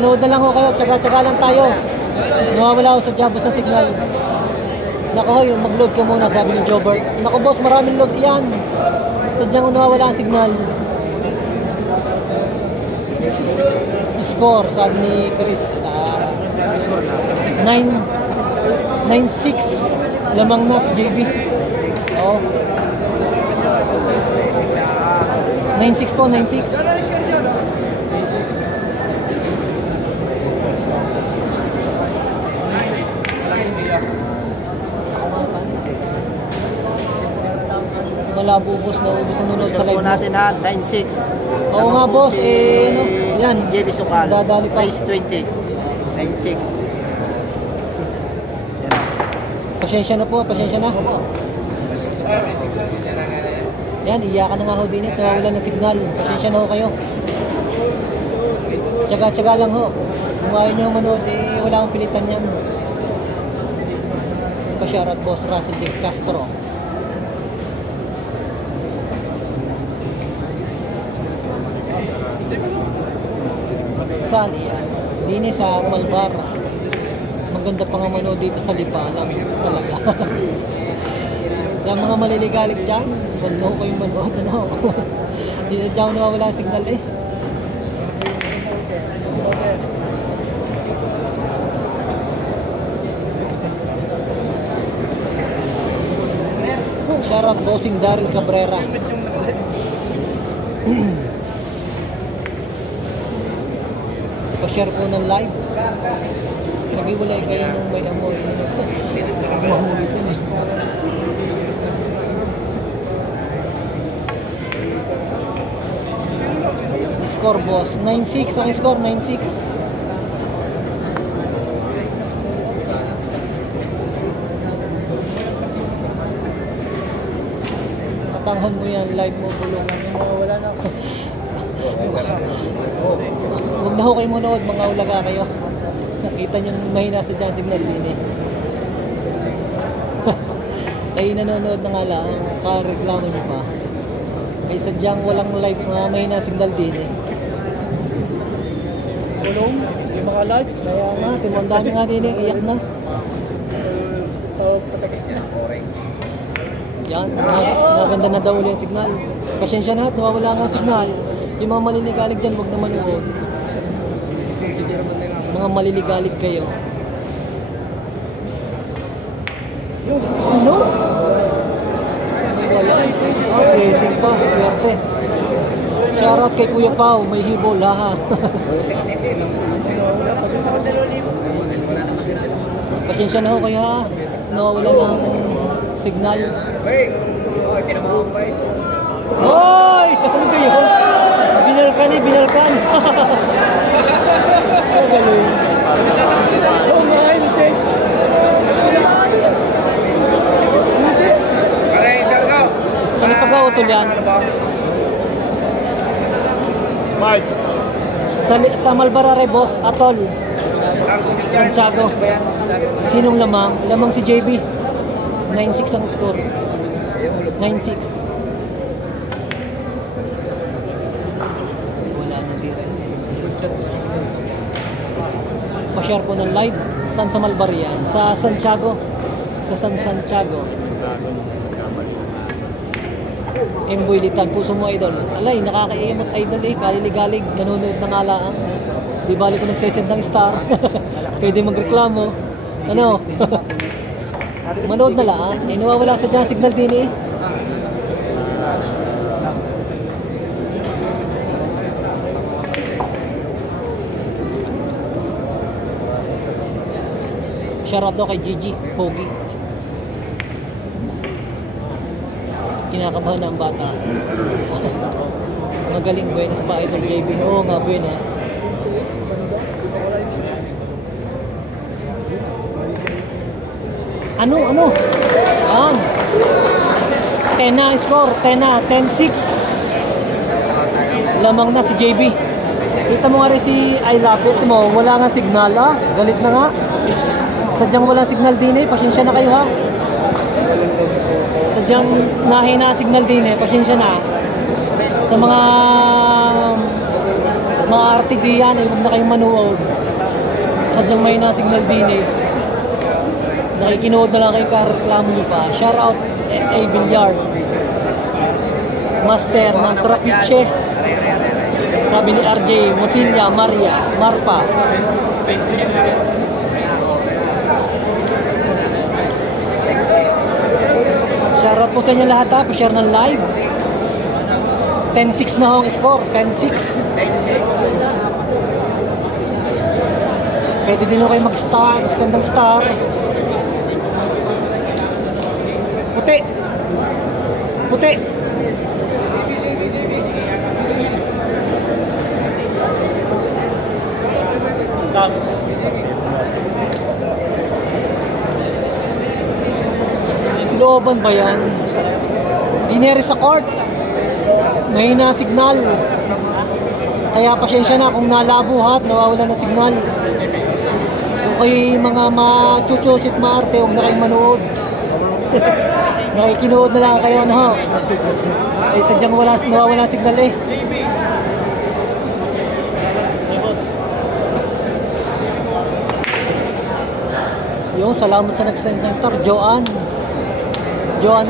Manood na lang ho kayo, tsaga-tsaga lang tayo. Nawawala ako sa Jabos sa signal. Naku ho, mag-load ka muna, sabi ni Jobert. Naku boss, maraming load yan. Sadyang nawawala ang signal. Score, sabi ni Chris. 9-6. Lamang na si JB. Oo. 9-6 po, 9-6. Malabo boss, naubos ang nunod sa live natin ha, 9-6. Oo nga boss, ano, yan. JB Sukal, dadali pa. Phase 20. 9-6. Pasensya na po, pasensya na. Yan, iyakan na nga ho din ito, nawawala ng signal. Pasensya na ho kayo. Tsaga-tsaga lang ho. Kung ayaw nyo manood, wala akong pilitan yan. Pa-shoutout boss Russell J. Castro. Saan iyan? Dini sa Malbar. Maganda pa nga manood dito sa Lipalam. Talaga. Sa mga maliligalig dyan, huwag na ho kayong manood. Ano? Di sa dyan nawawala ang signal eh. Shoutout bossing Daryl Cabrera. Pa-share po ng live. Nag-iwalay kayo nung may amoy. Mahulisan eh. Score boss, 9-6 ang score, 9-6. Katanghon mo yan, live mo, bulungan mo, wala na ako. Huwag na ho kayo manood, mga ulaga kayo. Nakita nyo mahina sa dyan signal din eh. Kayo nanonood na nga lang, kareklamo nyo pa. Ay sadyang walang live na mahina signal din eh. Tulong, yung mga live. Kaya nga, timandami nga din eh, iyak na. Tawag patagis niya. Yan, naganda na daw ulit ang signal. Pasensya na, nawawala nga signal. Yung mga maliligalig dyan, huwag na manood. Mga maliligalig kayo. Ano? Wala. Blessing pa, swerte. Shoutout kay Kuya Pao, may hibol, ha. Pasensya na ho kayo ha. Nawawala ng signal. Hoy! Ano ba yun? Binalkan eh, binalkan. Ang galing. Oh my, Michelle. Saan pag-autol yan? Smart. Sa Malbarare boss, Atol. Santiago. Sinong lamang? Lamang si JB. 9-6 ang score. 9-6. Wala na dito. Pa-share ko ng live. Saan sa Malbar yan? Sa Santiago. Sa San Santiago. Emboy Litan, puso mo idol. Alay, nakaka-emot idol eh. Kaliligalig, nanonood ng alaang. Di bali ko nagsesend ng star. Pwede magreklamo. Ano? Manood na lang. Eh, nawawala sa dyan signal din eh. Shoutout daw kay Gigi, Pogi. Kinakabahan na ang bata. Magaling Buenas pa idol JB. Oo nga, Buenas. Ano? Yan. 10 na score. 10 na. 10-6. Lamang na si JB. Kita mo nga rin si I Love It mo. Wala nga signal ah. Galit na nga. Sadyang wala signal din eh. Pasensya na kayo ha. Sadyang nahina signal din eh. Pasensya na. Sa mga Mga RTD yan, huwag na kayong manuod. Sadyang may na-signal din eh. Nakikinood na lang kayo kareklamo nyo pa. Shout out SA Bilyard. Master ng Trapiche. Sabi ni RJ, Mutilla, Maria, Marpa. Shout out po sa inyo lahat ha. Pa-share ng live. 10-6 na ho ang score. 10-6. Pwede din ho kayo mag-star. Mag-send ng star. Puti. Puti. Looban ba yan? Dineri sa court. May na signal. Kaya pasyensya na kung nalabuhat, nawawala na signal. Kung kayo mga machuchusit maarte, huwag na kayong manood. Nakikinood na lang kayo ano ho. Ay sadyang nawawala signal eh. Yung salamat sa nag-send ng star, Joanne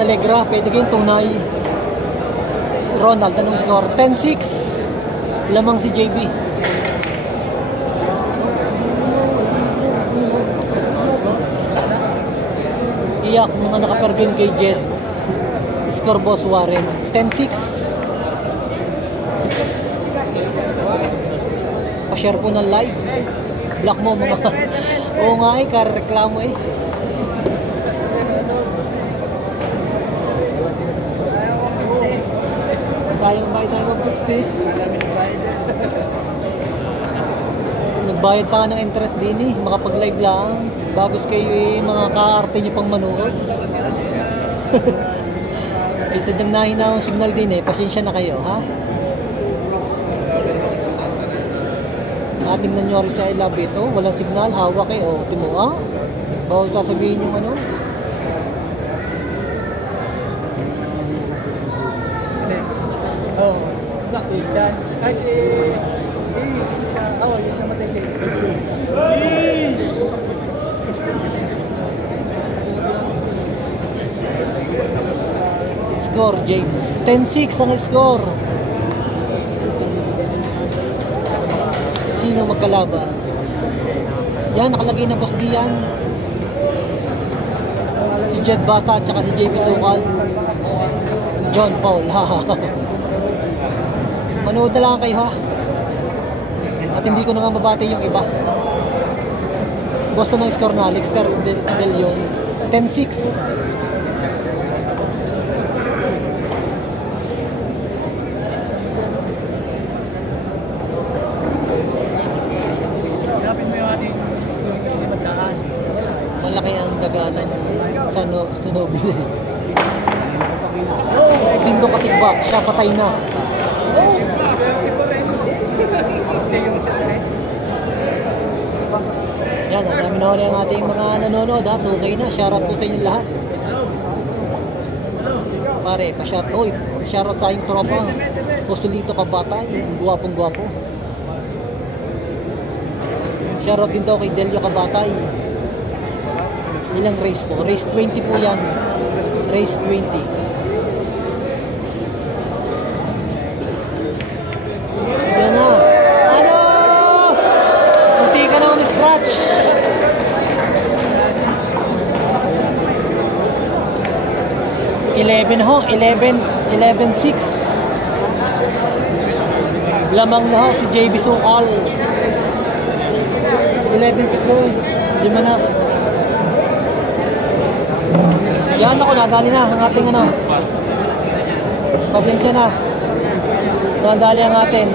Allegra, pwede kayong tunay. Ronald, anong score? 10-6. Lamang si JB. Iyak mga nakapergin kay Jet. Score boss Warren. 10-6. Pa-share po ng live. Block mo mga. Oo nga eh, kareklamo eh. Sayang bayad tayo mag-50. Nagbayad pa nga ng interest din eh. Makapag-live lang. Bagos kayo eh, mga kaarte nyo pang manood. Ay sadyang nahina ang signal din eh. Pasensya na kayo ha. Tingnan nyo rin sa I love it. Oh, walang signal, hawak eh. Oh, timo ah. Bawal sasabihin yung ano. Oh, si Chan. Ay, si... Oh, yung namatay din. Score, James. 10-6 ang score. Sino magkalaban? Yan, nakalagay na boss diyan. Si Jed Bata at saka si JB Sokal. John Paul. Manood na lang kayo ha. At hindi ko na nga mabati yung iba. Boss na ng score na Lexter Del Leon. 10-6. Malaki ang daganan sa Noble. Dindo katigbak, siya patay na. Yan, namin na ulit ang ating mga nanonood ha. 2K na, shoutout po sa inyo lahat. Pare, pa-shoutout sa aking tropa. Posolito Kabatay, guwapong guwapo. Shoutout din daw kay Delio Kabatay. Ilang race po? Race 20 po yan. Race 20. Yan na. Ano? Munti ka na scratch. Ho, 11-6. Lamang na ho si JB Sokal. 11-6 ho eh. Lima na. Yan ako, nadali na ang ating ano. Pasensya na. Nadali ang atin.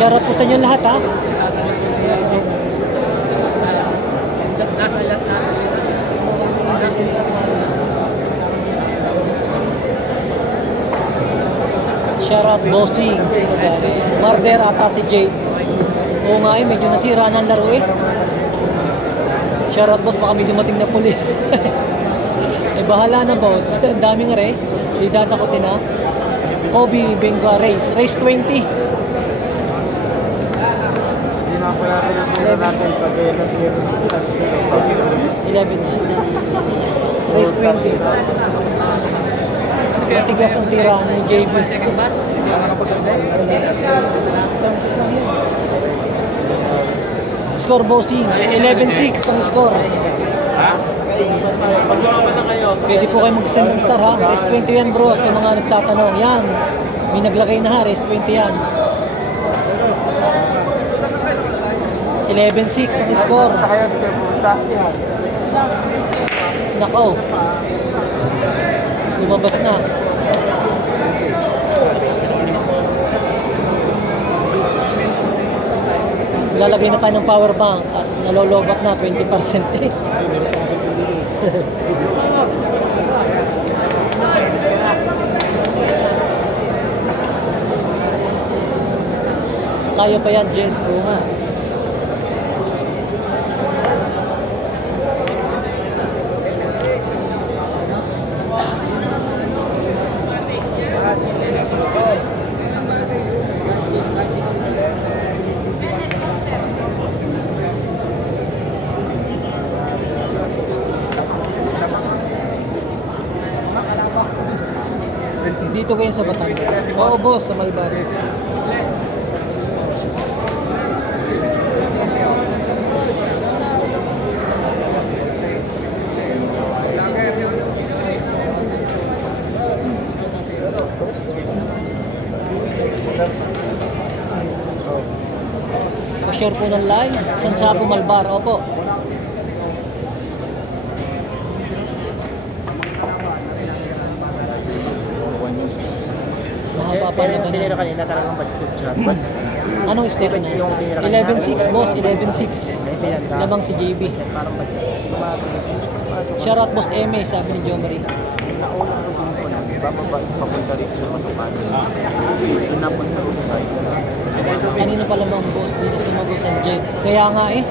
Shoutout po sa inyo lahat ha. Shoutout Bossing. Sino ba? Marder ata si Jade. Oo nga eh, medyo nasira ng laro eh. Shoutout boss, baka may dumating na pulis. Eh bahala na boss. Ang dami nga rin. Di datakotin ha. Kobe Benga race. Race 20. Hindi na po natin ang pira natin pag ay nag-zero 11 na. Race 20. Matigas ang tira ni JB. Score bossing. 11-6 ang score. Pwede po kayo mag-send ng star ha. Race 20 yan bro sa mga nagtatanong. Yan. May naglagay na ha. Race 20 yan. 11-6 ang score. Nako. Lumabas na. Lalagay na tayo ng power bank at nalolobat na 20% eh. Kaya pa yan, Jen. Oo nga. Dito kayo sa Batangas. Oo, boss, sa Malbar. Pa-share po ng live. Santiago Malbar. Opo. Pinira kanina talagang budget shot. Anong score na? 11-6 boss, 11-6. Lamang si JB. Parang budget. Shoutout boss Eme, sabi ni Jomari. Nauna ko sa mga papunta rito sa Masukan. Pinapunta ko sa isa. Kanina pa lamang boss, di na sumagot ang Jet. Kaya nga eh.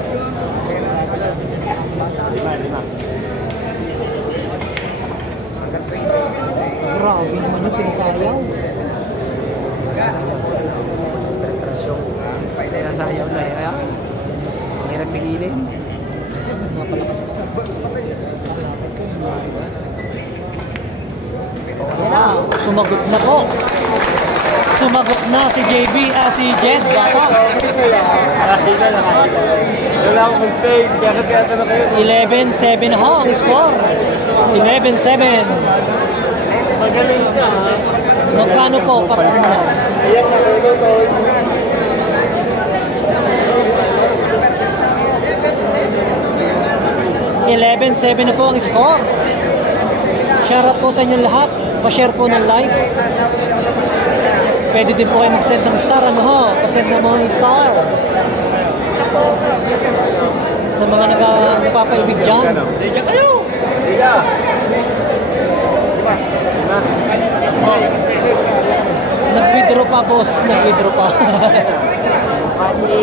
Grabe naman yung pinasayaw. Pretrasyong. Nasayaw na eh. Kaya, ang hirap pigilin. Napalakas ko. Sumagot na po. Sumagot na si JB, si Jed. Bata. Wala akong mag-stay. Kaya tanong kayo. 11-7 ho ang score. 11-7. Magaling ka. Magkano po partner? Iyak na kayo to. $11-7 na po ang score. Shoutout po sa inyo lahat. Pa-share po ng live. Pwede din po kayo mag-send ng star. Ano ho? Pa-send na mo ng star. Sa mga napapaibig dyan. Diga kayo. Diga. Nag-withdraw pa boss. Nag-withdraw pa. Pani.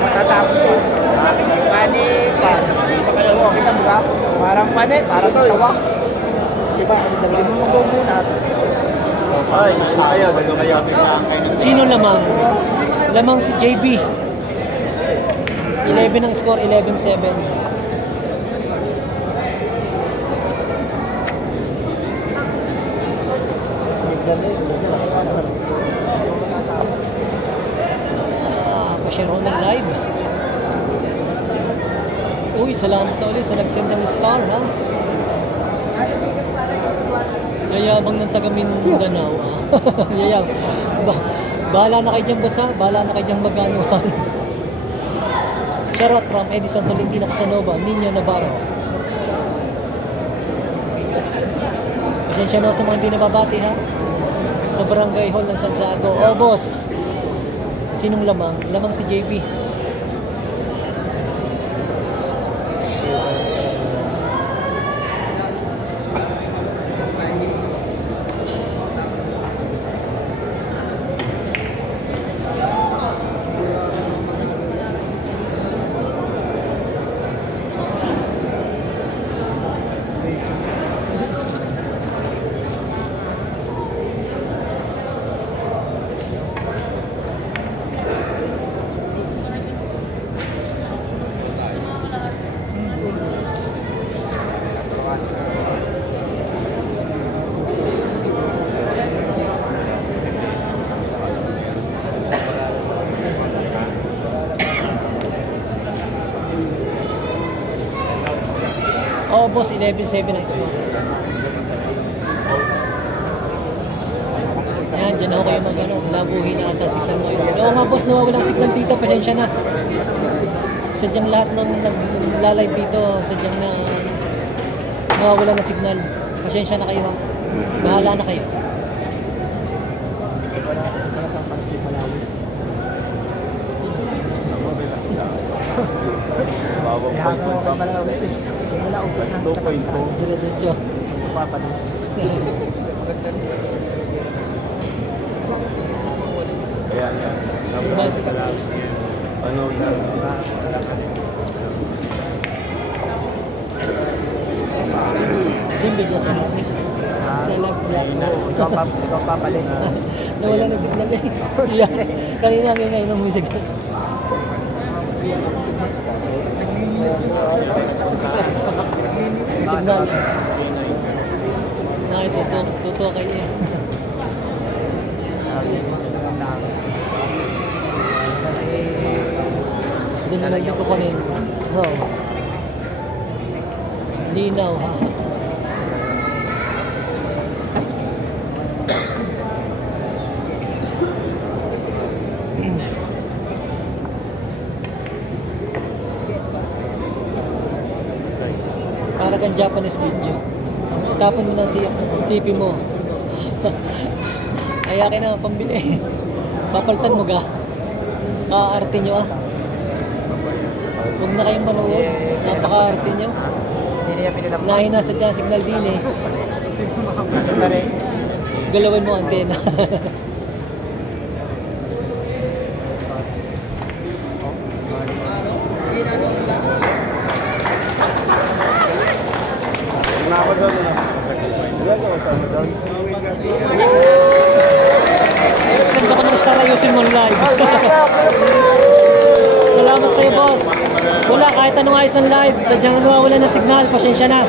Matatapos. Pani. Kita mo ka? Parang pani. Parang sawa. Diba? Dali mo mag-go muna. Ay, kaya. Gano'n kaya. Sino lamang? Lamang si JB. 11 ang score. 11-7. Pa-share on ng live. Uy, salamat na ulit sa nag-send ng star, ha? Yayabang ng taga Mindanao, ha? Yayabang. Bahala na kayo dyan, basa. Bahala na kayo dyan maganuhan. Charot from Edison Tolentino Casanova, Nino Navarro. Pasensya na sa mga hindi nababati, ha? Sa Barangay Hall ng Santiago. Oh, boss. Sinong lamang? Lamang si JB. Oo, boss, 11-7 ang score. Ayan, dyan ako kayo mag-ano, labuhin na ata signal mo yun. Oo nga, boss, nawawalang signal dito, pasensya na. Sadyang lahat ng nagla-live dito, sadyang na nawawala na signal. Pasensya na kayo, ha. Bahala na kayo. Bawang Kaya ako malawis eh. Wala ubos na. 2.2. Diretso. Papanan. Kaya yan. Ano yan? Yung video sa akin. Sa live. Ikaw papalit. Nawala na signal eh. Siya. Kanina ngayon ng musika. Signal. Totoo kayo eh. Doon na lang dito ko rin. Oo. Linaw ha. Para kang Japanese video. Tapon mo ng CP mo. Ay akin na pambili. Papaltan mo ga. Kaarte nyo ah. Huwag na kayong manood. Napaka-arte nyo. Hindi niya pinilapos. Nahin na sa dyan signal din eh. Pasok na rin. Galawin mo ang antena. Send ako ng star, ayusin mo live. Salamat sa'yo, boss. Wala, kahit anong ayos ng live. Sadyang nawawala ng signal, pasensya na.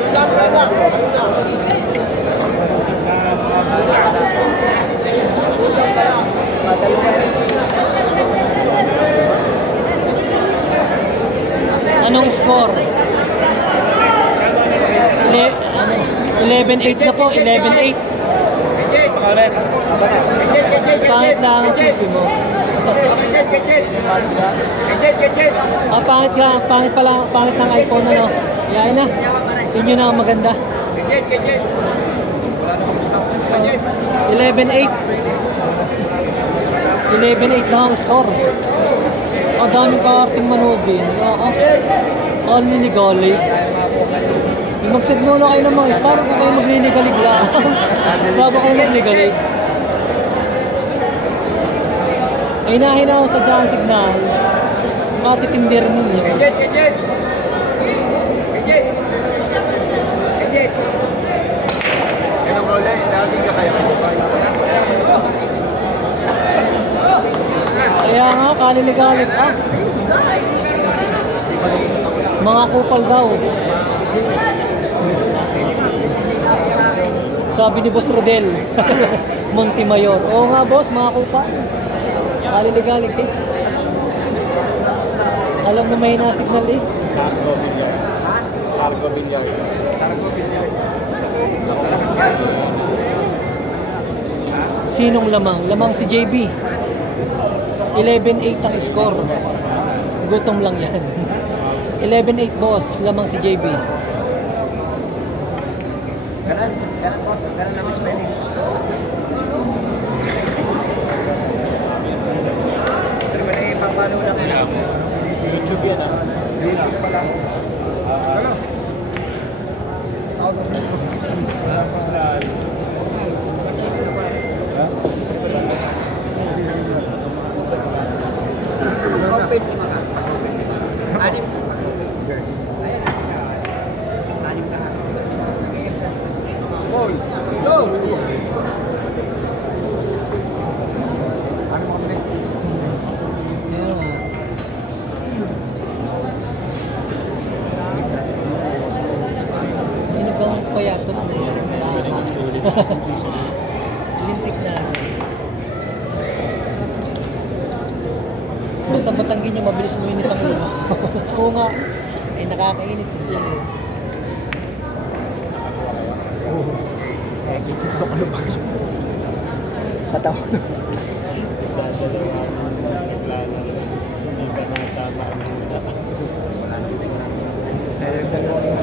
Anong score? 11-8 na po, 11-8. Pangit lang ang sipi mo. Pangit pala, pangit ng iPhone ano. Yain na. Yun yun ang maganda. 11-8. 11-8 na ang score. O daming kaarting manoodin. Oo. All niligalig. Mag-set muna kayo ng mga star kung kayo magliligalig lang. Bago kayo magligalig. Ay nahina ako sa dyan signal. Katitindir ninyo. Kaya nga, kaliligalig ka. Mga kupal daw. Sabi ni Boss Rodel. Montemayor. Oo nga boss, mga kupal. Kaliligalig eh. Alam na may na-signal eh. Sargo Binyar. Sinong lamang? Lamang si JB. 11-8 ang score. Gutom lang yan. 11-8 boss, lamang si JB. Ganun boss, ganun lang spelling. YouTube yan ah. YouTube pala. Ayun nga. Sinigang payatot na yun. Lintik na. Basta Batanggen nyo, mabilis mo init ang ulo. Oo nga. Ay nakakainit sa dyan. Eh, kitip ko ano ba yun? Katawa.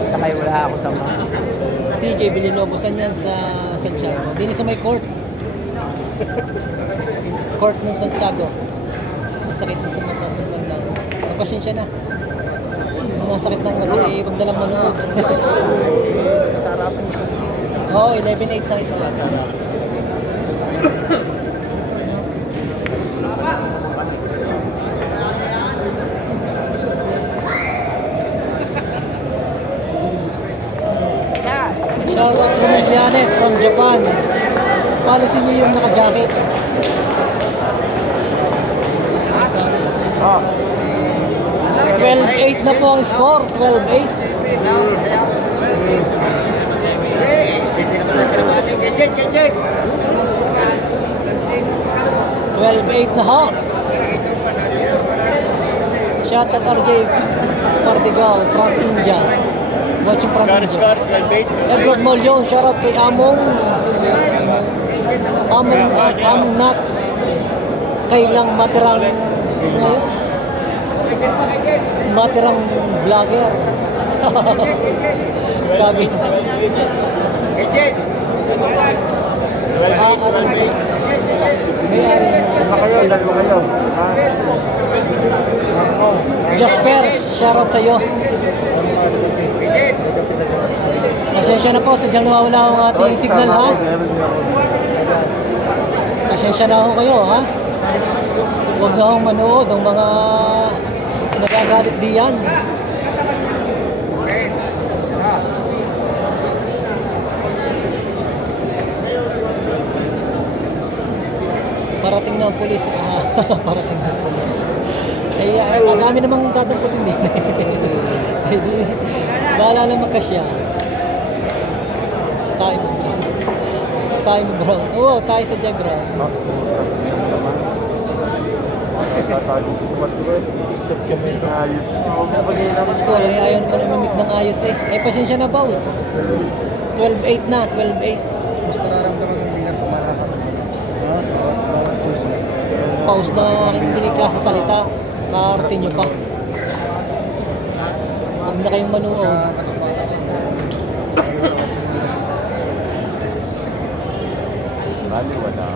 Sakay wala ako sa mga. TJ Villalobos, saan yan sa Santiago? Dini sa may court. Court ng Santiago. Masakit na sa mata sa bandang. Pasensya na. Nasakit ng mata eh, pagdalang manood. Sa harapan niya. Oo, 11-8 na score. Shoutout to Medianes from Japan. Policy niyo yung naka-jacket. Ah. 12-8 na po ang score. 12-8. 12-8 na ho. Shoutout RJ Pardigao from India. Watching from India. Edward Molyon, shoutout kay Among Nuts. Kailang matirang matirang vlogger. Sabi arang sa may Dalawa kayo. Jasper, shoutout sa'yo. Pasensya na po, sadyang nawawala ang ating signal ha. Pasensya na ako kayo ha. Huwag na akong manood ang mga nagagalit diyan. Parating na ang pulis. Parating na ang pulis. Ay, marami namang dadamputin din. Bahala lang magkasya. Time brown. Time brown. Oo, tayo sa Jack Brown. Score, ay ayaw naman umimik ng ayos eh. Ay, pasensya na boss. 12-8 na, 12-8. Gusto nararamdaman ng bilang pumalakas. Pause na hindi ka sa salita. Kaarte nyo pa. Huwag na kayong manuod. Bali, wala.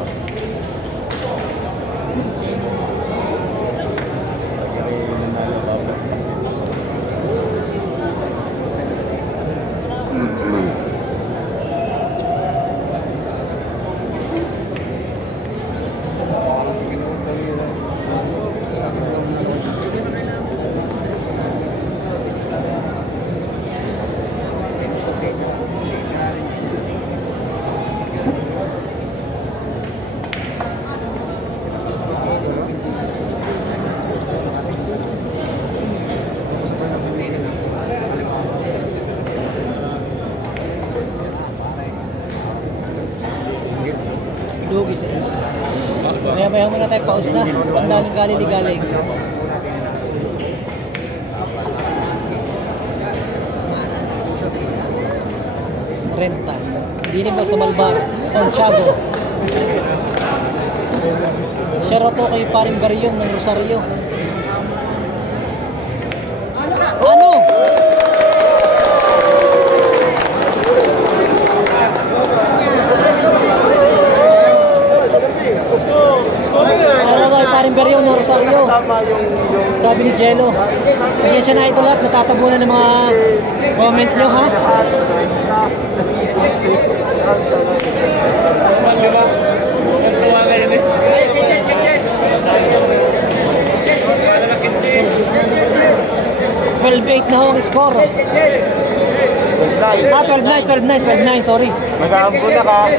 Lugi sa inyo. Maya-maya muna tayo, pause na. Ang daming galili-galing. Renta. Hindi ba sa Malbar, Santiago. Shoutout to kay paring Baryong ng Rosario. Ano? Shoutout kay paring November yun, no, Rosario. Sabi ni Jello. Pasensya na idol at natatabunan ng mga comment nyo, ha? $12-8 na ho ang score. 12-9, sorry. Mag-aampo na ka.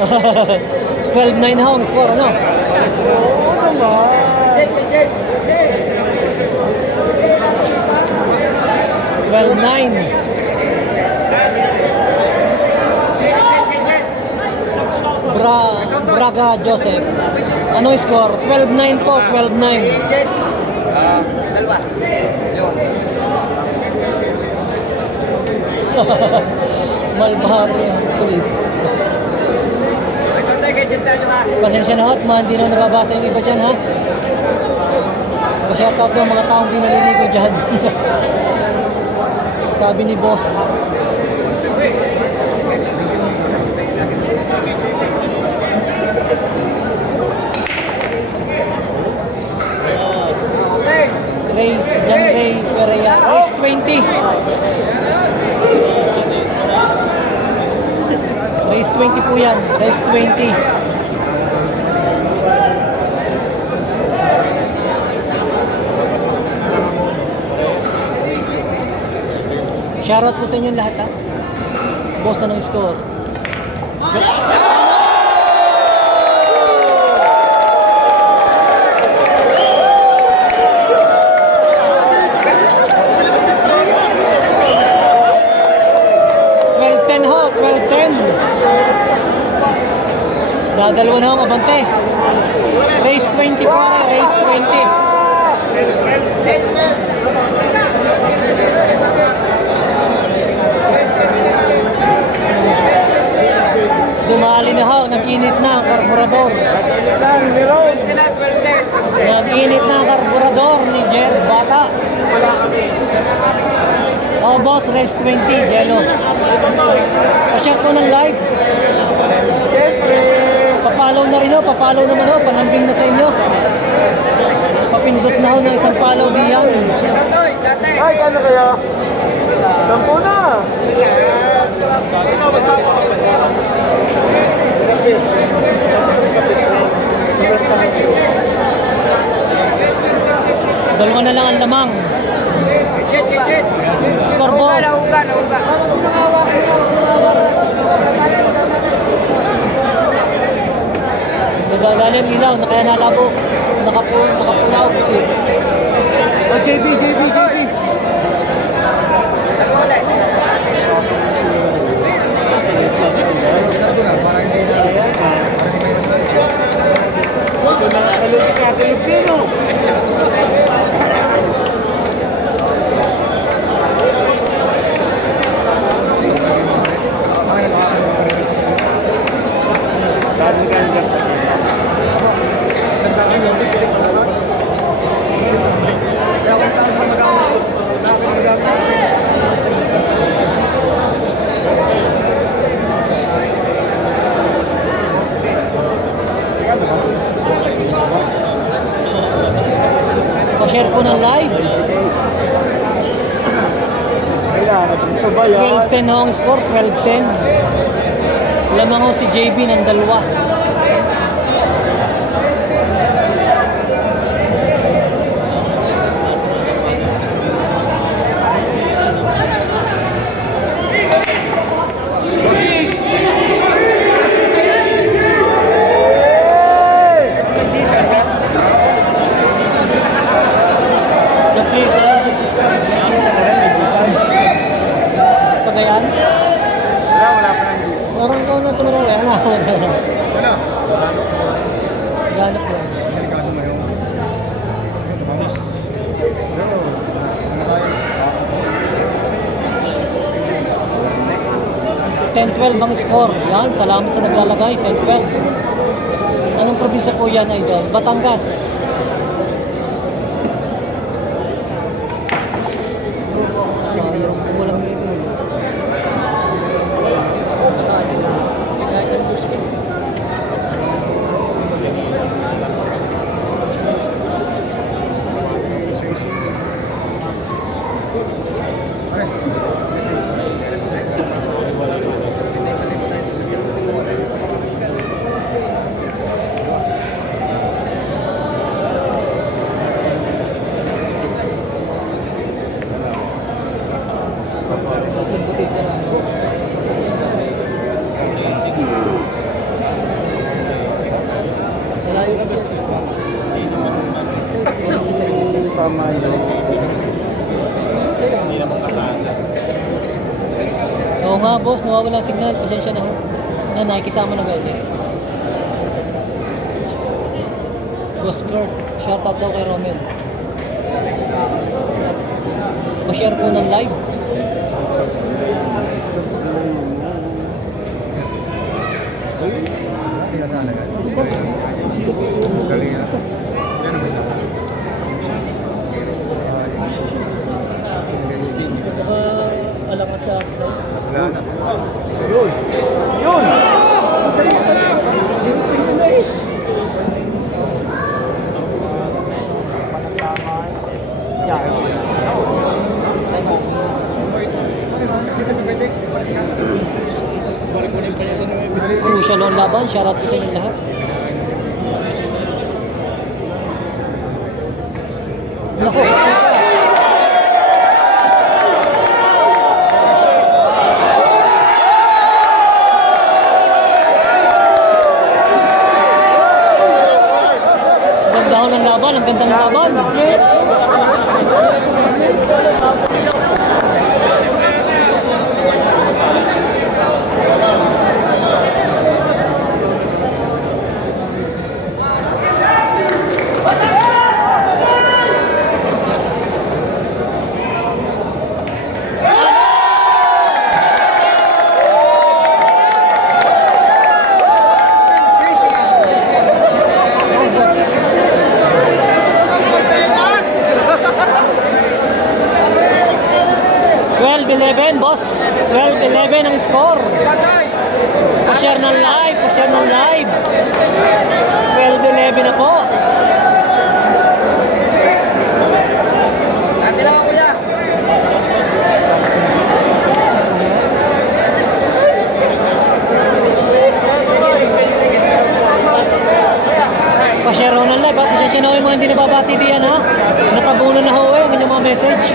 12-9 na ho ang score, ano? Oo naman. 12-9. Braga Joseph. Ano score? 12-9 po, 12-9. Dalawa. Malbahari Police. Pasensya na ho at hindi na nababasa yung iba dyan, ha? Pa-shoutout ng mga taong di naliligo dyan. Sabi ni boss. Race, John Ray Pereira, race 20. Race 20 po yan, race 20. Shoutout po sa inyo lahat, ha? Boss na ng score. Dadalawa na akong abante. Race 20 pare, race 20. Dumali na ho, nag-init na ang karburador. Nag-init na ang karburador ni Jer Bata. Oh boss, race 20, Jello. Pa-check ko ng live. Papalaw na rin ho, papalaw naman ho, panambing na sa inyo. Papindot na ho ng isang palaw diyan. Ay, kano kaya? 10 na! Dalawa na lang ang lamang. Score boss. Nagagaling ang ilaw, na kaya nalabo. Nakapulaw. JB! Pilipino! Pa-share po ng live. 12-10 ho ang score, 12-10. Lamang ho si JB ng dalawa. Pagayan? Wala pa lang. Meron ko na sa Manila. Wala. Ganap ko. Delikado mo yun. 10-12 ang score. Yan, salamat sa naglalagay. 10-12. Anong probinsya po yan, idol? Batangas. Sayang, walang ito. Mayo. Hindi naman kasama. Oo nga boss, nawawala ang signal. Pasensya na ho. Na nakikisama na gawin. Boss Kurt, shoutout daw kay Romel. Pa-share po ng live. Galing na. Yan ang isa. Baka alam ka siya. Wala na. Yun! Yun! Crucial ang laban. Shoutout po sa inyo lahat. Naku! Ganda ho ng laban. Ang ganda ng laban. Boss, 12-11 ang score. Pa-share ng live, pa-share ng live. 12-11 na po. Dati lang ako kuya. Pa-share ng live, ha? Pasensya na ho yung mga hindi nababati diyan, ha? Natabunan na ho ang inyong mga message.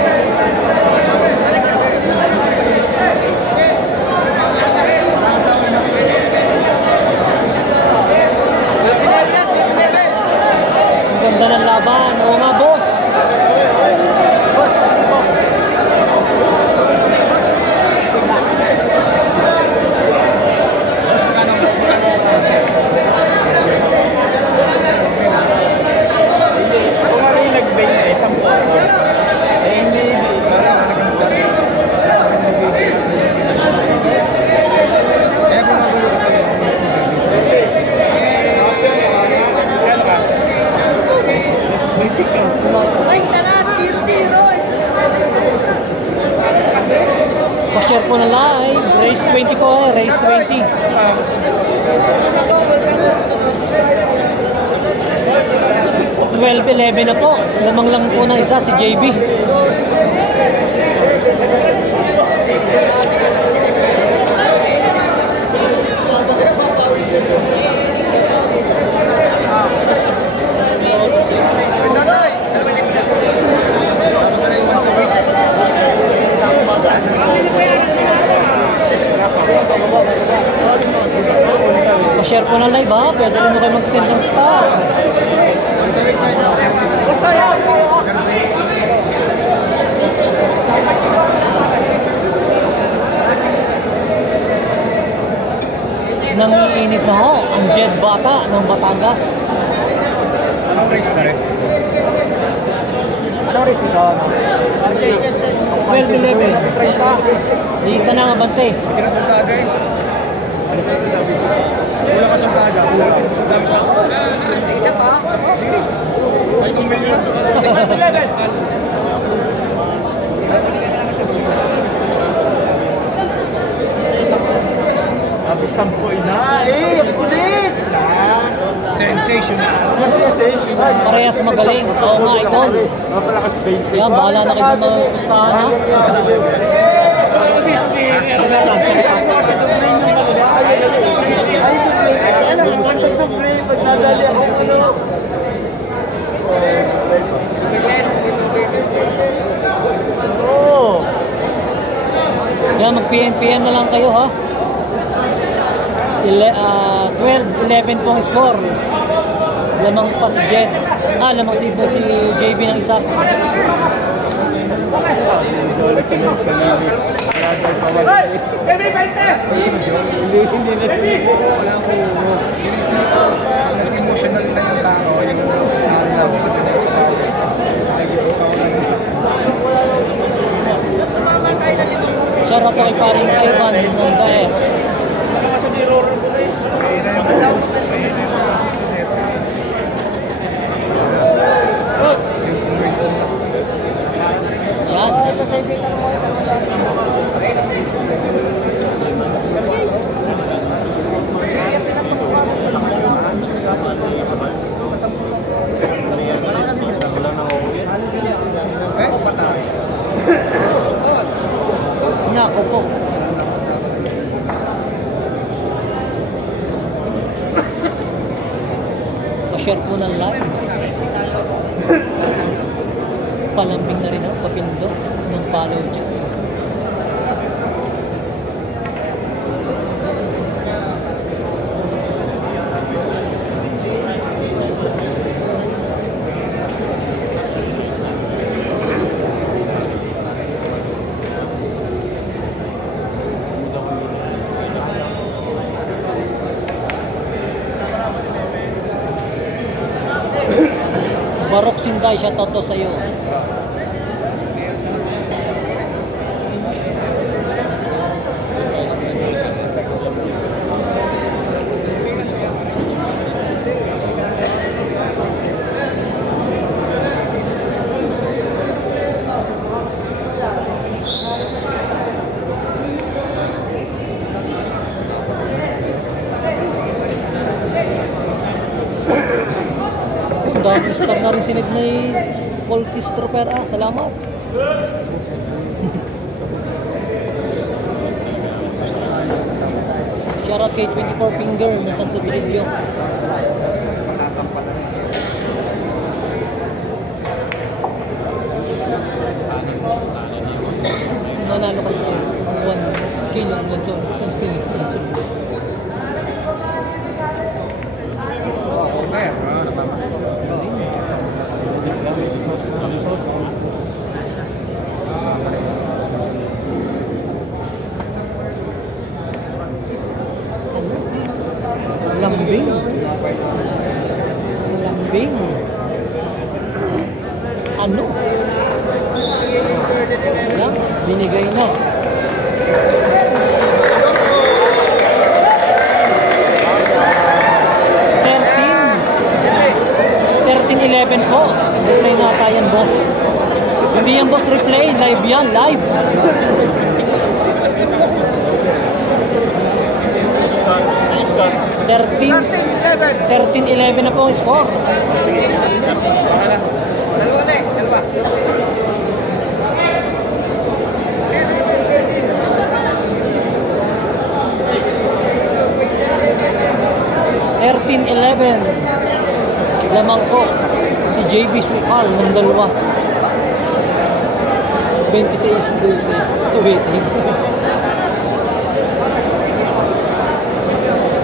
Ganda ng laban. Oo nga, boss. Kung ano yung nag-bake na isang po. Hindi. Pa-share po na live. Race 20 po, race 20. $12-11 na po. Lamang lang po na isa si JB. Pa-share po na live, ha. Pwede rin mo kayo mag-send ng star. Nangiinit na ho ang Jet Bata ng Batangas. Anong race na rin? Anong race nito? 12-11. Isa na nga bante. Hindi ka nasultada eh. Wala ka sultada. Isa pa? Sige. Ay, kumili. Sampo na kulit! Sensational. Sensational. Parehas magaling. Oo nga, idol. Mapalakas 20. Yan, bahala na kayo mga pustahan, ha. Yan, mag-PM na lang kayo, ha. 12-11 pong score. Lamang pa si Jet. Lamang si JB ng isa. Emotional na yung tao. Shoutout kay paring Ivan Nandez. Yan. Nako po. Pa-share po ng live. Palambing na rin ako, papindot ng follow dyan. Barok Sinday, shoutout to sa'yo. Dami star na rin sinid na Paul Christopher. Salamat. Shoutout kay 24 Finger na Santo Trillo. Nanalo ka dyan 1 kilo lanson. Isang kilo lanson. Lambing. Lambing. Ano? Yan, binigay na. $13.11 po. Replay na tayo boss. Hindi yan boss replay. Live yan. Live. $13.11 na po ang score. Dalawa na eh. Dalawa. Lamang po si JB Sukal ng dalawa. 26-12 sa waiting.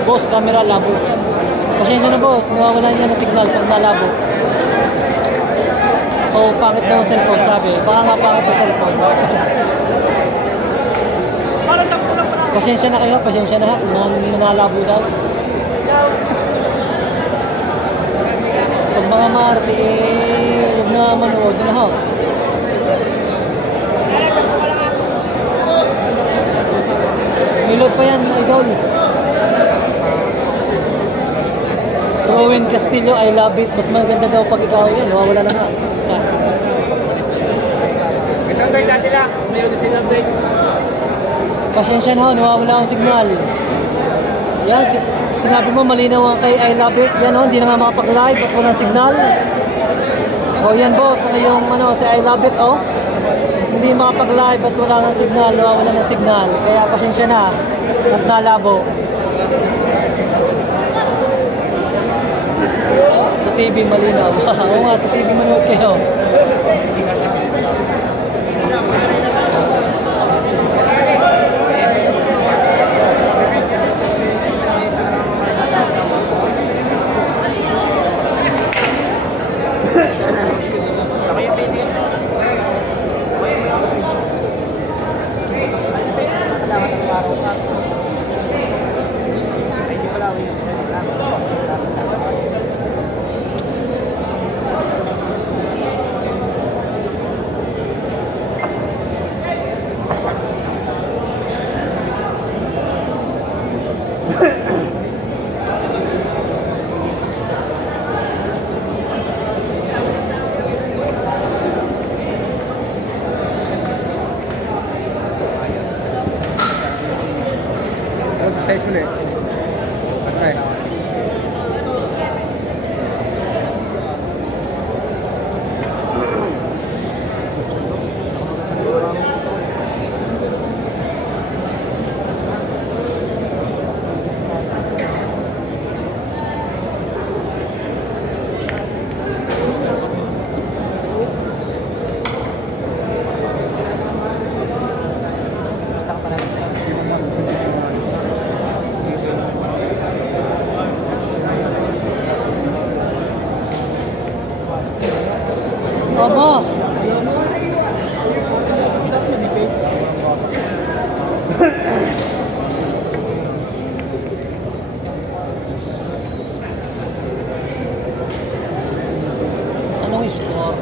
Boss, camera labo. Pasensya na boss, nawawala niya na signal pag nalabo. O pangit daw ang cellphone, sabi. Baka nga pangit sa cellphone. Pasensya na kayo, pasensya na ha. Nalabo daw. Pag mga maarte, huwag na manood na ha. Milot pa yan, idol. Rowan Castillo, I love it. Mas maganda daw pag ikaw yan. Nawawala na nga. Ito guys, dati lang. Mayroon din sila break. Pasensya na ho, nawawala ang signal. Yan, sinabi mo malinaw ang kay I love it. Yan ho, hindi na nga makapag-live at walang signal. O yan boss, ano yung si I love it oh. Hindi makapag-live at wala ng signal, nawawala ng signal. Kaya pasensya na at nalabo. Sa TV malinaw. Oo nga, sa TV manood kayo. exercise ulit. Okay. Aba! Anong score?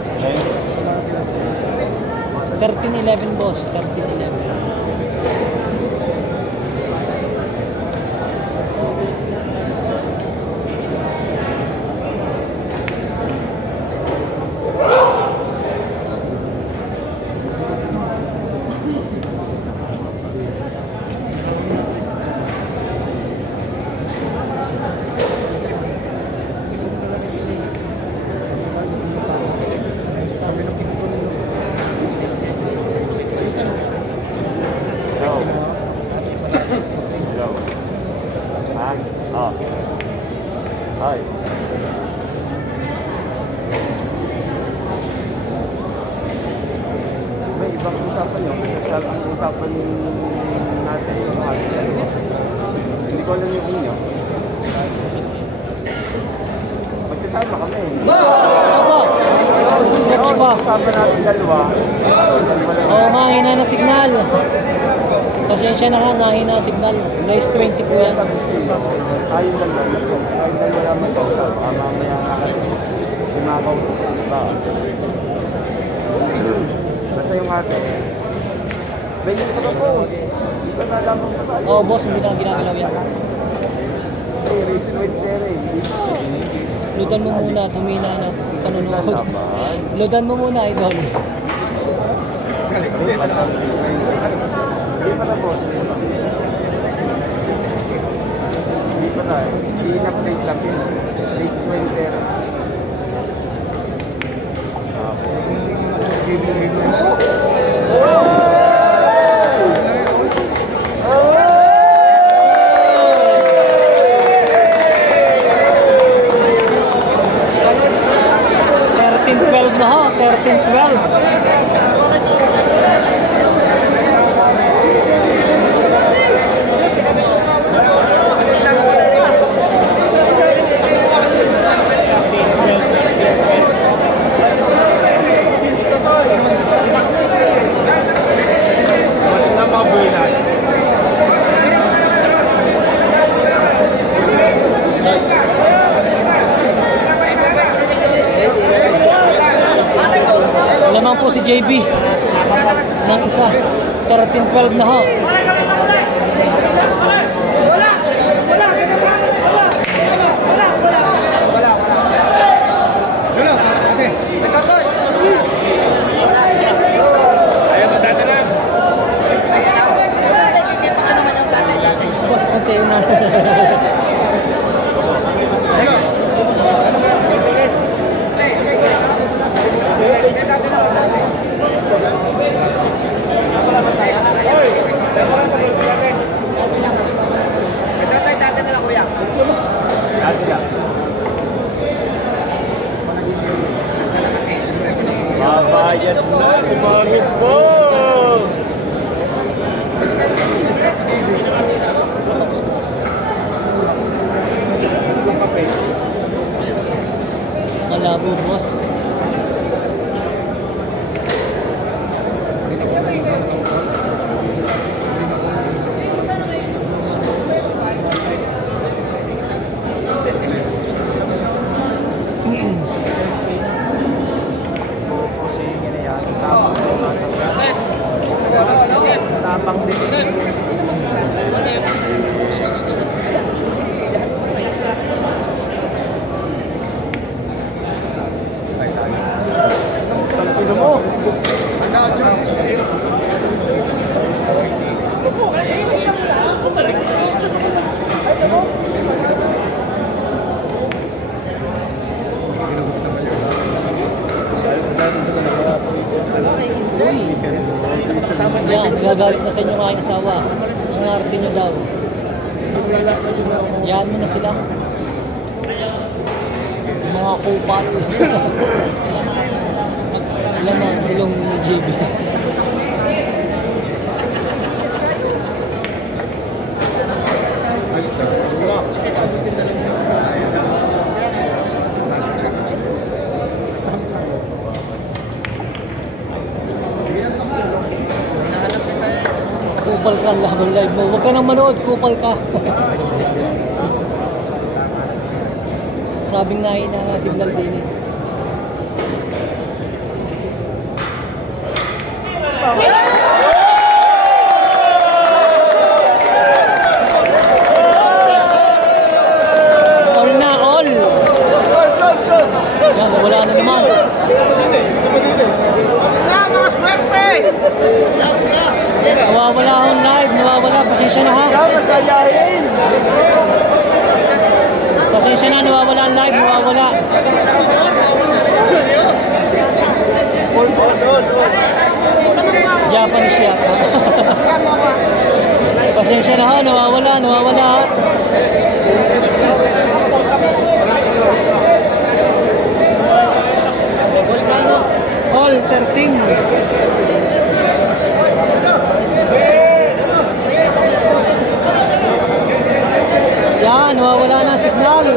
13-11 boss, 13-11. Hi. May ibang usapan yun. Kasi ang usapan natin yung hindi ko alam yung inyo. Magkasama kami. Aba! Sinex pa. Usapan natin dalawa. Oo, mahina na signal. Pasensya na ha, mahina na signal. Nice 20 po yan. Ayun lang lang. Ayun lang wala man ito. Mamaya nga kasi kumakaw ko. Diba? Basta yung ate. May yung pa po. Hindi ka nalaman sa tayo. Oo, boss, hindi na ginagalaw yan. Loadan mo muna, tumina na panunood. Loadan mo muna, idol. Hindi pa na po. Hindi pa na. I-update lang yun. Late 13-12 na ho, 13-12. Lamang po si JB ng isa. 13-12 na ho. Boss, punti yun na. Babayad na, kumamit po! Malabo, boss. Tapang din. Yan, nagagalit na sa inyo ng aking asawa. Ang arte nyo daw. Yan mo na sila. Mga kupal. Ilan ang ilong ni JB. Kupal ka laban live mo. Huwag ka nang manood, kupal ka. Sabing nahin na signal din eh. All na, all! Yan, wala na naman. Nawawala akong live, nawawala. Pasensya na ha. Pasensya na, nawawala ang live, nawawala. Japanese yata. Pasensya na ha, nawawala, nawawala ha. All 13. Yan, nawawala na ang signal.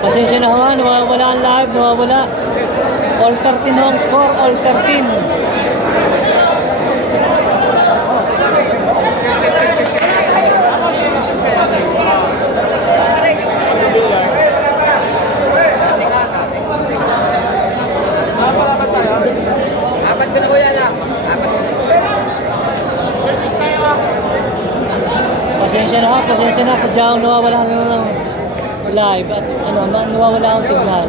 Pasensya na ho, nawawala ang live, nawawala. All 13 ho ang score, all 13. Apat ko na ko yan ah. Apat ko na. Pasensya na, pasensya na. Sadyang nawawala na ng live at ano, nawawala ang signal.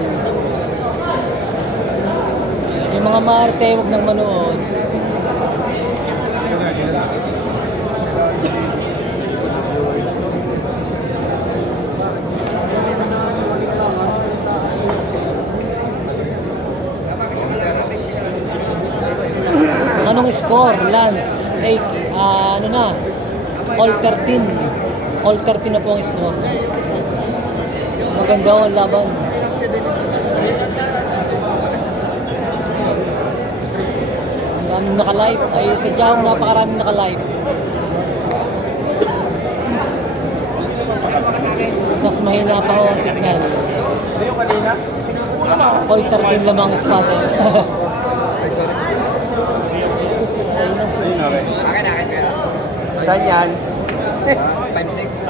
Yung mga maarte, huwag nang manood. Anong score, Lance? Ano na? All 13. All 13 na po ang score. Maganda ang laban. Ang daming naka-live. Ay, sadyang napakaraming naka-live. Mas mahina pa ho ang signal. All 13 lamang spotter. Ay, sorry. Akin, akin. Saan yan? 5-6.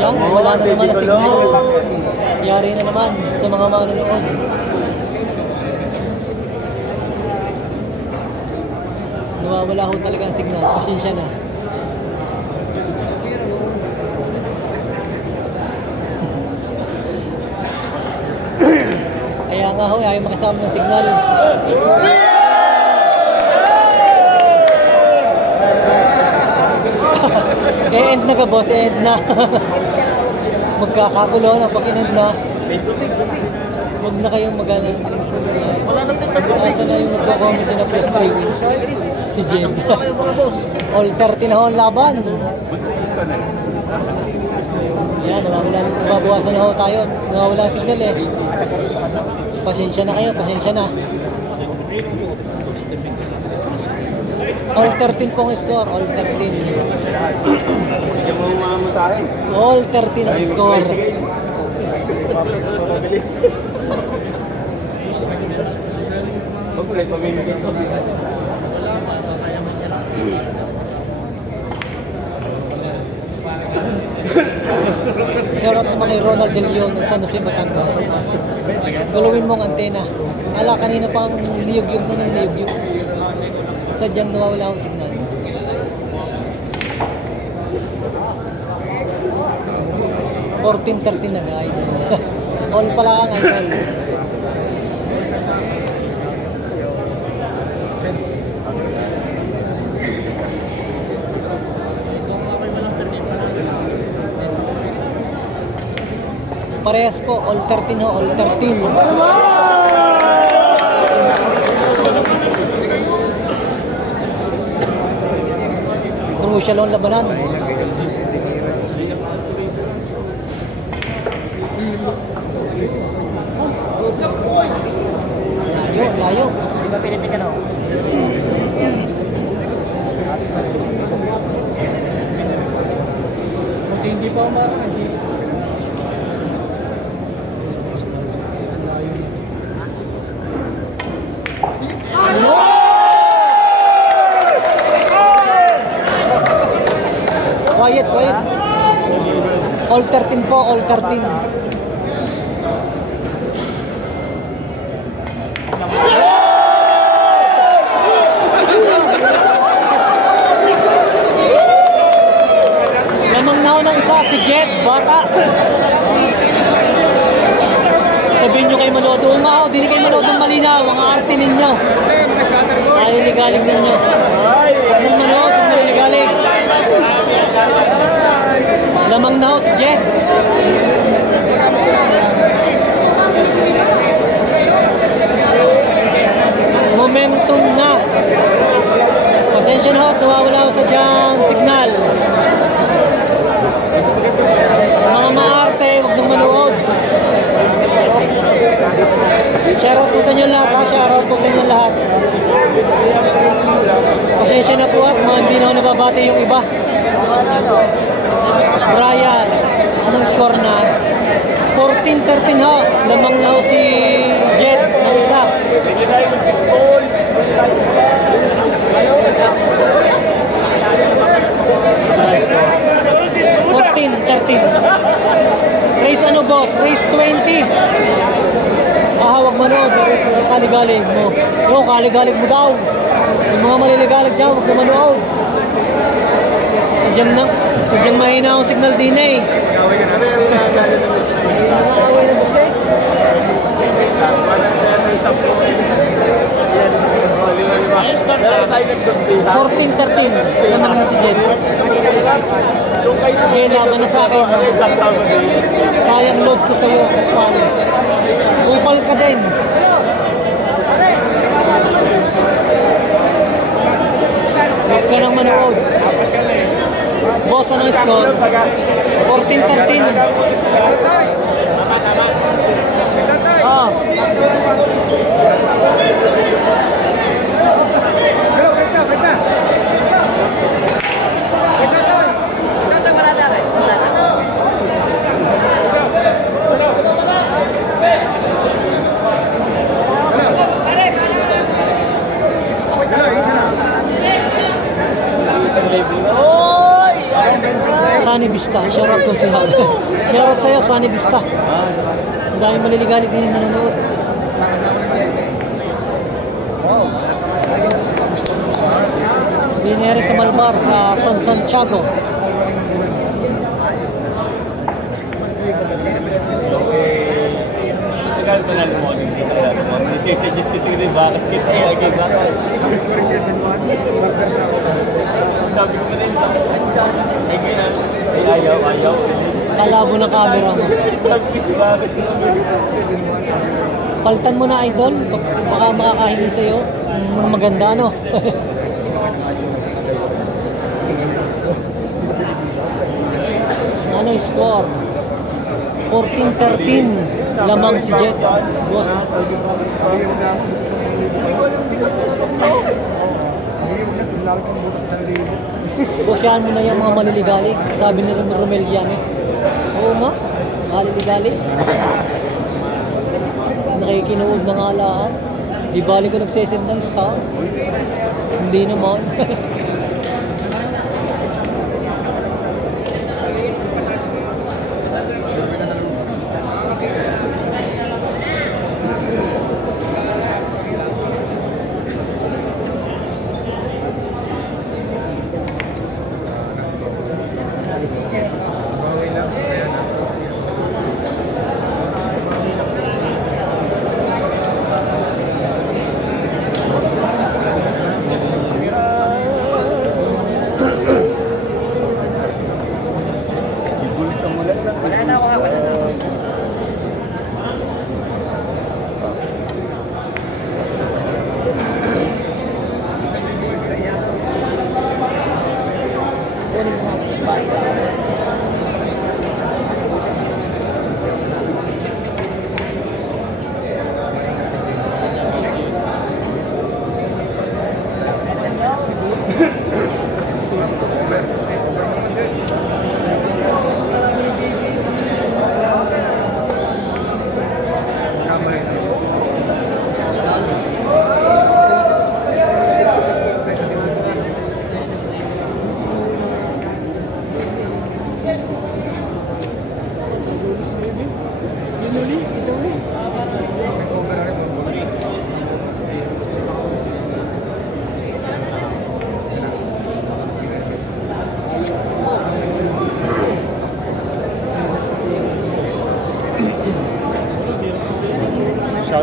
Yan, wala na naman na signal. Yari na naman sa mga manonood. Nawawala ho talaga ang signal. Pasensya na. Kaya nga ho, ayaw makasama ng signal. Kaya end na ka boss, end na. Magkakagulo na pag in-end na. Huwag na kayong mag-alala. Nasa na yung magkakomment na plus 3 wins. Si Jen. All 30 na ho ang laban. Yan, nababawasan na ho tayo. Nawawala ang signal eh. Pasensya na kayo, pasensya na. All 13 pong score, all 13. All 13 ang score. Shoutout naman kay Ronald De Leon ng San Jose, Batangas. Gulawin mong antena. Ala, kanina pang liyog-yog na ng liyog-yog. Sadyang nawawala akong signal. $14.13 na guys. All pala ang idol. Parehas po, all 13 ho, all 13. Crucial ang labanan. Layo, layo. Di ba pinitikan ako? Hindi pa umarang. Quiet, quiet. All 13 po, all 13. Lamang na ho ng isa, si Jet, bata. Sabihin nyo kayo manood, umaw, di kayo manood ng malinaw, ang arte ninyo. Ayaw ligalig ninyo. Kung manood, kung maliligalig. Lamang na ho si Jet. Momentum na. Pasensya na ho, nawawala ho sa diyang signal. Mga maarte, huwag nang manood. Shoutout po sa inyo lahat ha, shoutout po sa inyo lahat. Pasensya na po at mga hindi na ho nababati yung iba. Brian, anong score na? 14-13 ho, lamang na ho si Jet ng isa. 14-13. Race ano boss? Race 20. Wag manood. Race na kaligalig mo. Yung kaligalig mo daw. Yung mga maliligalig dyan, wag na manood. Sadyang mahina ang signal din eh. Nakaway na boss eh. 14-13 naman na si Jet. Okay, laban na sa akin. Sayang load ko sa'yo, Upal. Upal ka din. Huwag ka nang manood. Boss, anong score? 14-13. Ah. Sunny Vista, shoutout ko siya. Shoutout sa'yo, Sunny Vista. Ang dami maliligalig din yung nanonood. Binere sa Malbar, sa San Santiago. Kalabo ng camera mo. Palitan mo na, idol. Baka makakahingi sa'yo. Maganda, no? Ano yung score? 14-13. Lamang si Jet. Boss. Bosyahan mo na yung mga maliligalig. Sabi ni Romel Llanes. Oo nga, maliligalig. Nakikinood na nga lahat. Di bali ko nagsesend ng star. Hindi naman.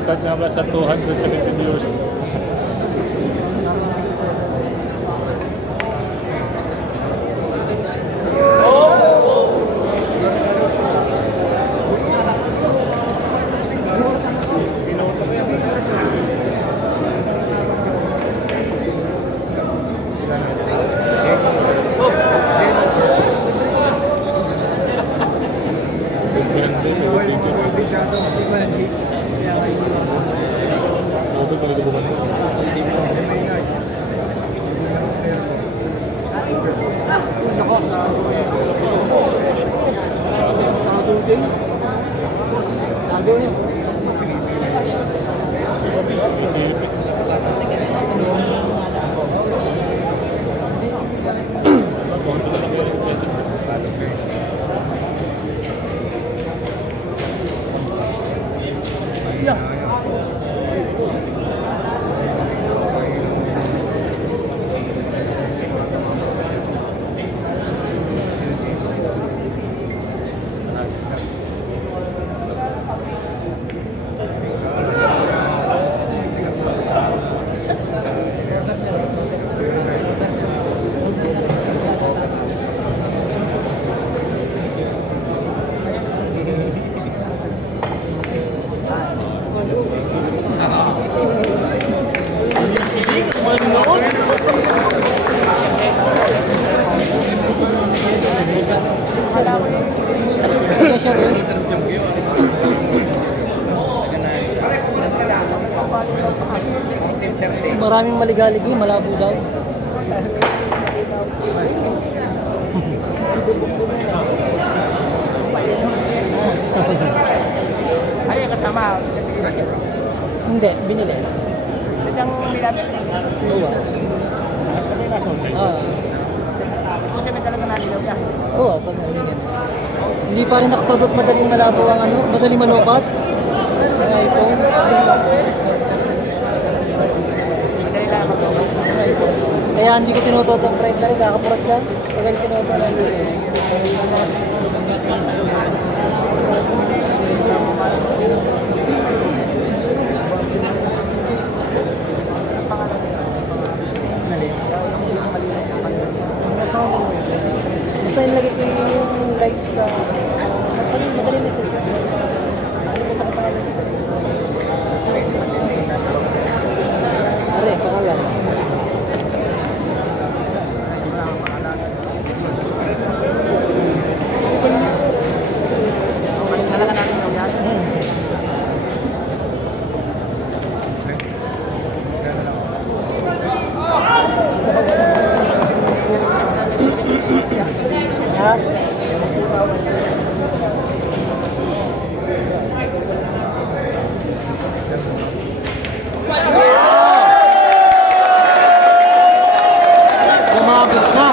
Shoutout nga pala sa 270 viewers. Maraming maligalig malabo daw. Ano yung kasama? Hindi, binili. Sadyang milapit. Oo. Kasi may talaga nalilaw niya. Oo, pag nalingin. Hindi pa rin nakapagod madaling malabo ang ano, madaling manukat. Ang iPhone. Madali lang mag-over. Kaya hindi ko tinutot ang pride na rin, kakapurat yan. Kaya tinutot lang yun. Basta nilagay ko yung light sa madali na siya. Are, pangalan. Talaga natin yung yan. Gumagos na.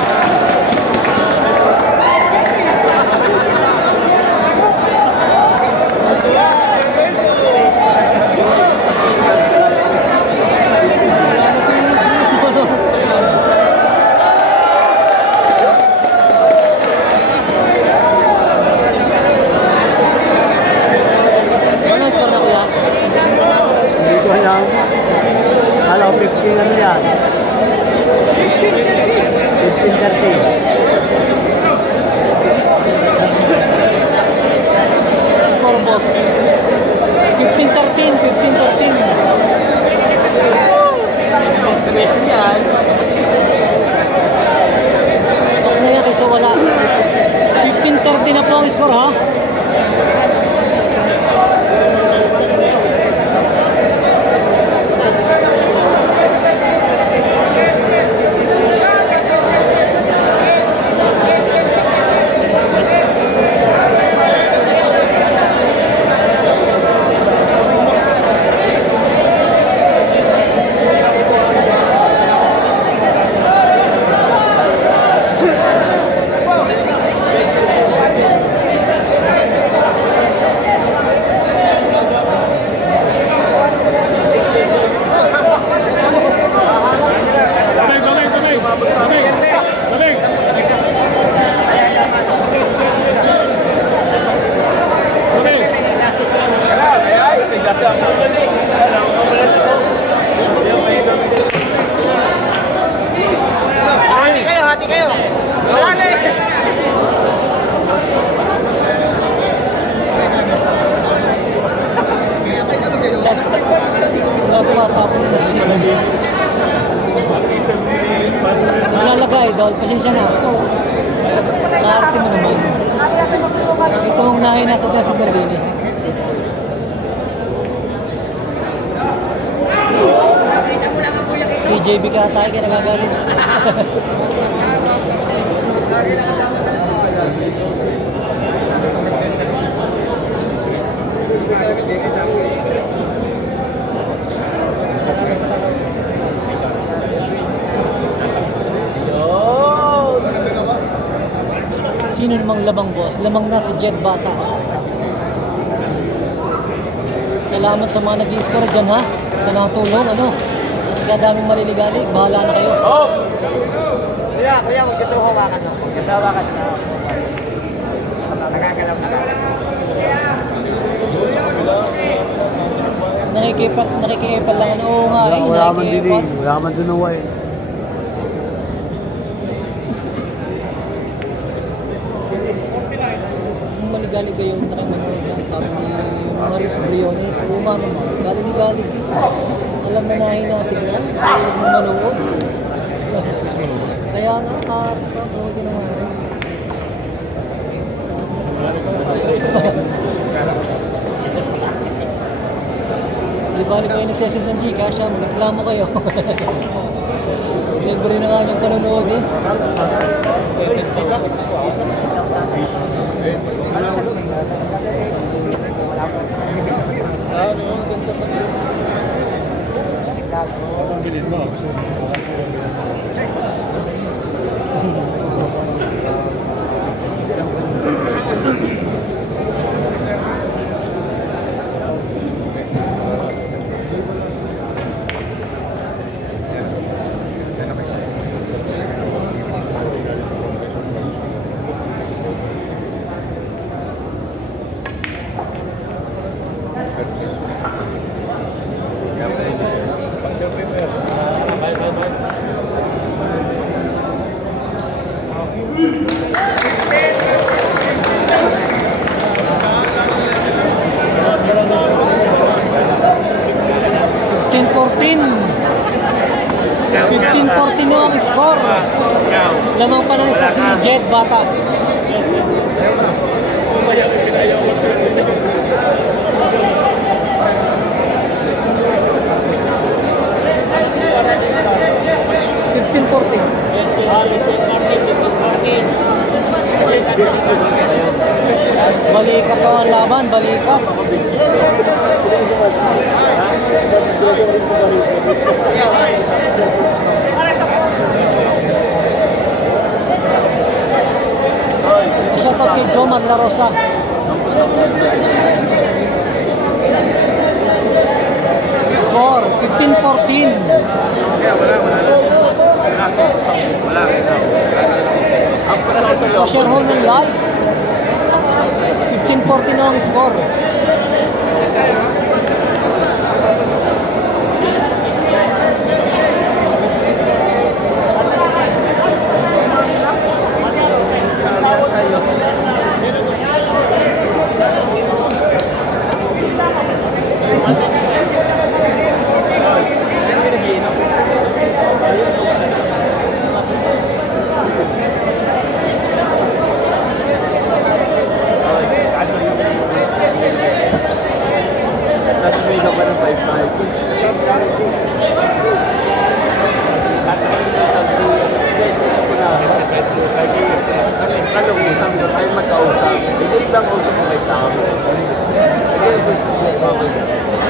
Ano score na kuya? Hindi ko alam. Kala ko 15 ano yan. 15-13. Score boss. 15-13, 15-13. Yan. Okay na yan kaysa wala. 15-13 na po ang score ha. idol. Pasensya na. Kaarte mo naman. Ito mong nahin nasa Tesong Gardini. TJB ka tayo kaya nagagalit. Sino namang lamang boss? Lamang na si Jet Bata. Salamat sa mga nag-i-score dyan ha. Sa nakatulong ano. At daming maliligalig. Bahala na kayo. Kuya, huwag ito hawakan mo. Natawakan na. Nakagalaw na lang. Nakikipal lang. Oo nga eh. Wala man din eh. Wala man dun ng wire. Kung maligalig kayo nakimanood yan, sabi ni Maris Briones, oo nga naman, galing-galig. Alam na nahin na sigla, ayaw mo manood. Kaya nga, kapag naman. Di bali kayo nagsesend ng Gcash, magreklamo kayo. Libre na nga yung panonood eh. Ang score. Lamang pa ng isa si Jet Bata. Balikat to ang laban, balikat. Shoutout kay Jomar La Rosa. Score 15-14. Pa-share ho ng live. 15-14 ang score.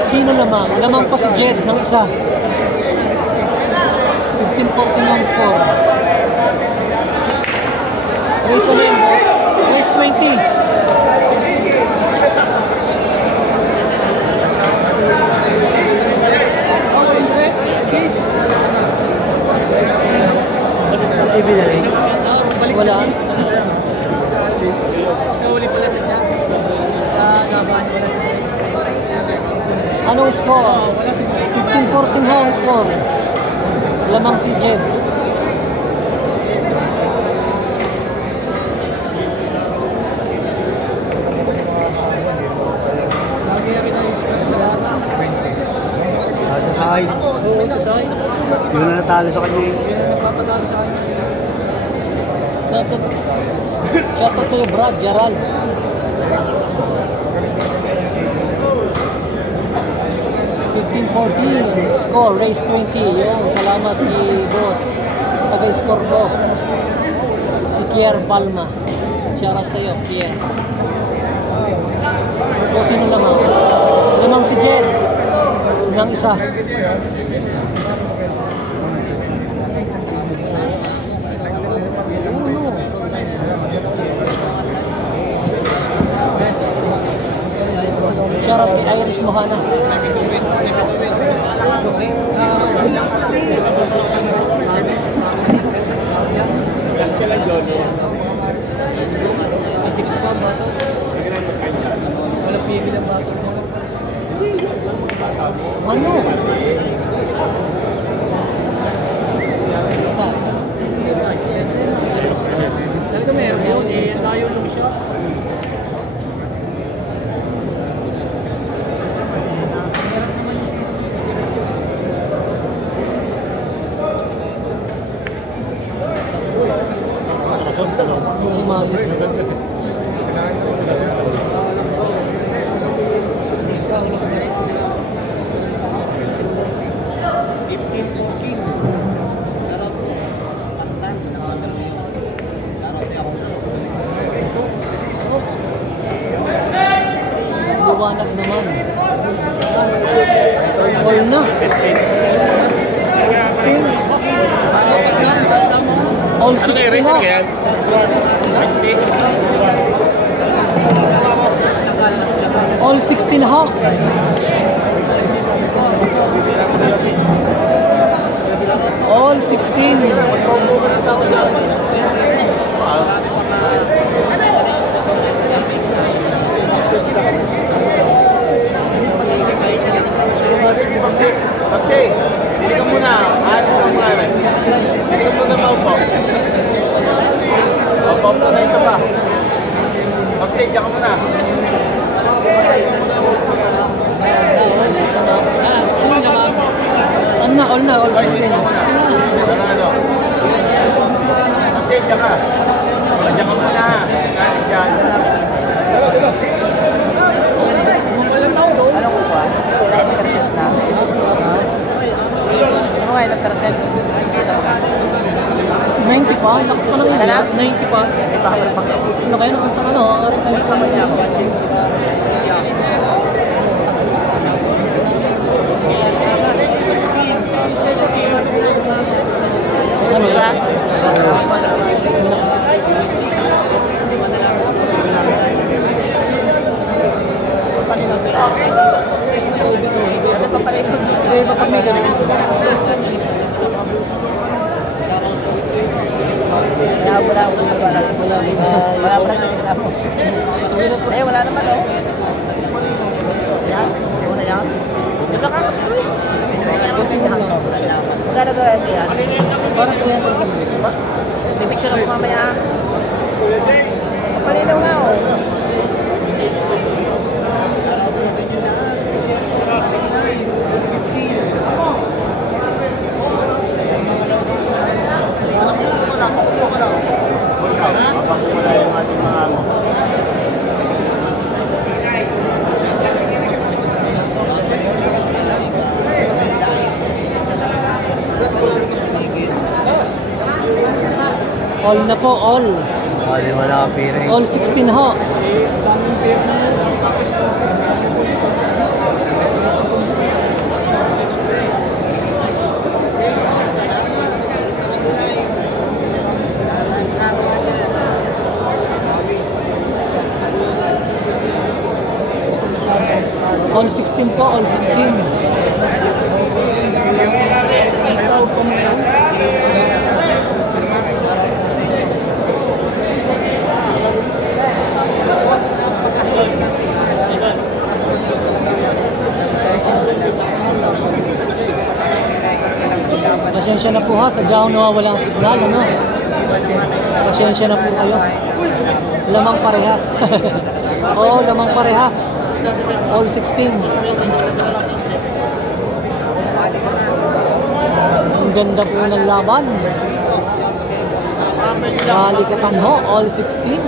Sino lamang? Lamang pa si Jet ng isa. 15-14 ang score. Race na yun, boss. Race 20. Wala. Anong score? 15-14 ho ang score. Lamang si Jet. Sa side. Oo, sa side. Yun na natalo sa kanya. Yun na napapatalo sa kanya. Shoutout sa'yo, Brad, Gerald. Score, race 20. Yung salamat kay boss. Taga-score ko. Si Kier Palma. Shoutout sa'yo, Kier. O sino lamang? Lamang si Jed. Nang isa. Shoutout kay Iris Mohana. Ano? Talaga meron yun eh. Layo lang siya. Si Mario. Liwanag naman. All na. All 60 na. All 16 na ho. All 16. Okay, hindi ka muna. Ano ang mga hindi ka muna maupo. Maupo na isa pa. Okay, diyan ka muna. All na, all 16. 16 na. Ano? Okay, diyan ka. Diyan ka muna. Diyan. Ano ko ba? 90% na. Ano nga ilang percent? 90 pa? Lakas pa lang yun. 90 pa. Ano kayo nakantang ano? Ay pa man yan. Susa? Wala naman oh. Yan, wala yan. Ito ka kasi. Magkano gawin ito yan? Parang kaya ko. Pipicture ako mamaya. Palinaw nga oh. All na po, all. Wala ka piring. All 16 ho. All 16 po, all 16. Pasensya na po ha, sadya akong nawawala ang signal, ano? Pasensya na po kayo. Lamang parehas. Oo, lamang parehas. All 16. Ang ganda po ng laban. Balikatan ho, all 16.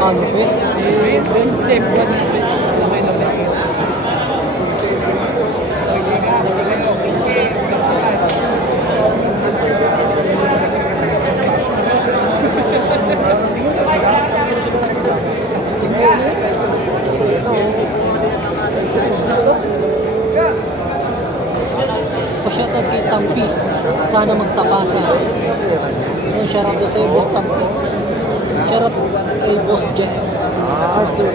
Ano po? Pa-shoutout kay Tampi. Sana magtapasa. Yung shoutout doon sa'yo, Boss Tampi. Shoutout kay Boss Jeff. Arthur.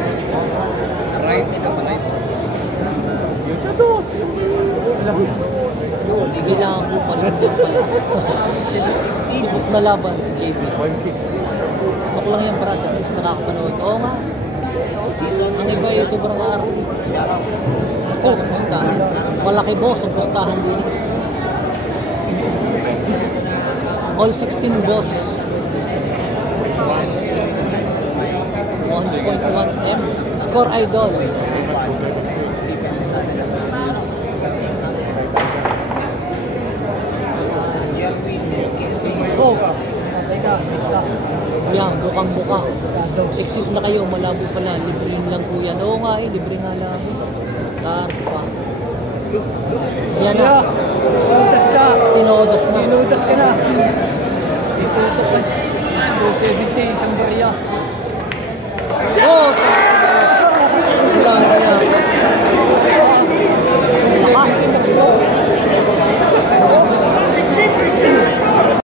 Kailangan ko mag-reject pala. Sibuk na laban si JB. Ako lang yan, brad. At least nakakapanood. Oo nga. Ang iba ay sobrang arte. Ako, pustahan. Malaki boss, ang pustahan din. All 16 boss. 1.1 M. Score idol. Yan, bukang-buka. Exit na kayo, malabo pala. Libre lang po yan. Oo nga eh, libre nga lang. Card pa. Yan na. Tinudas ka. Tinodas na. Tinudas ka na. Itutok ka. 270, isang barya.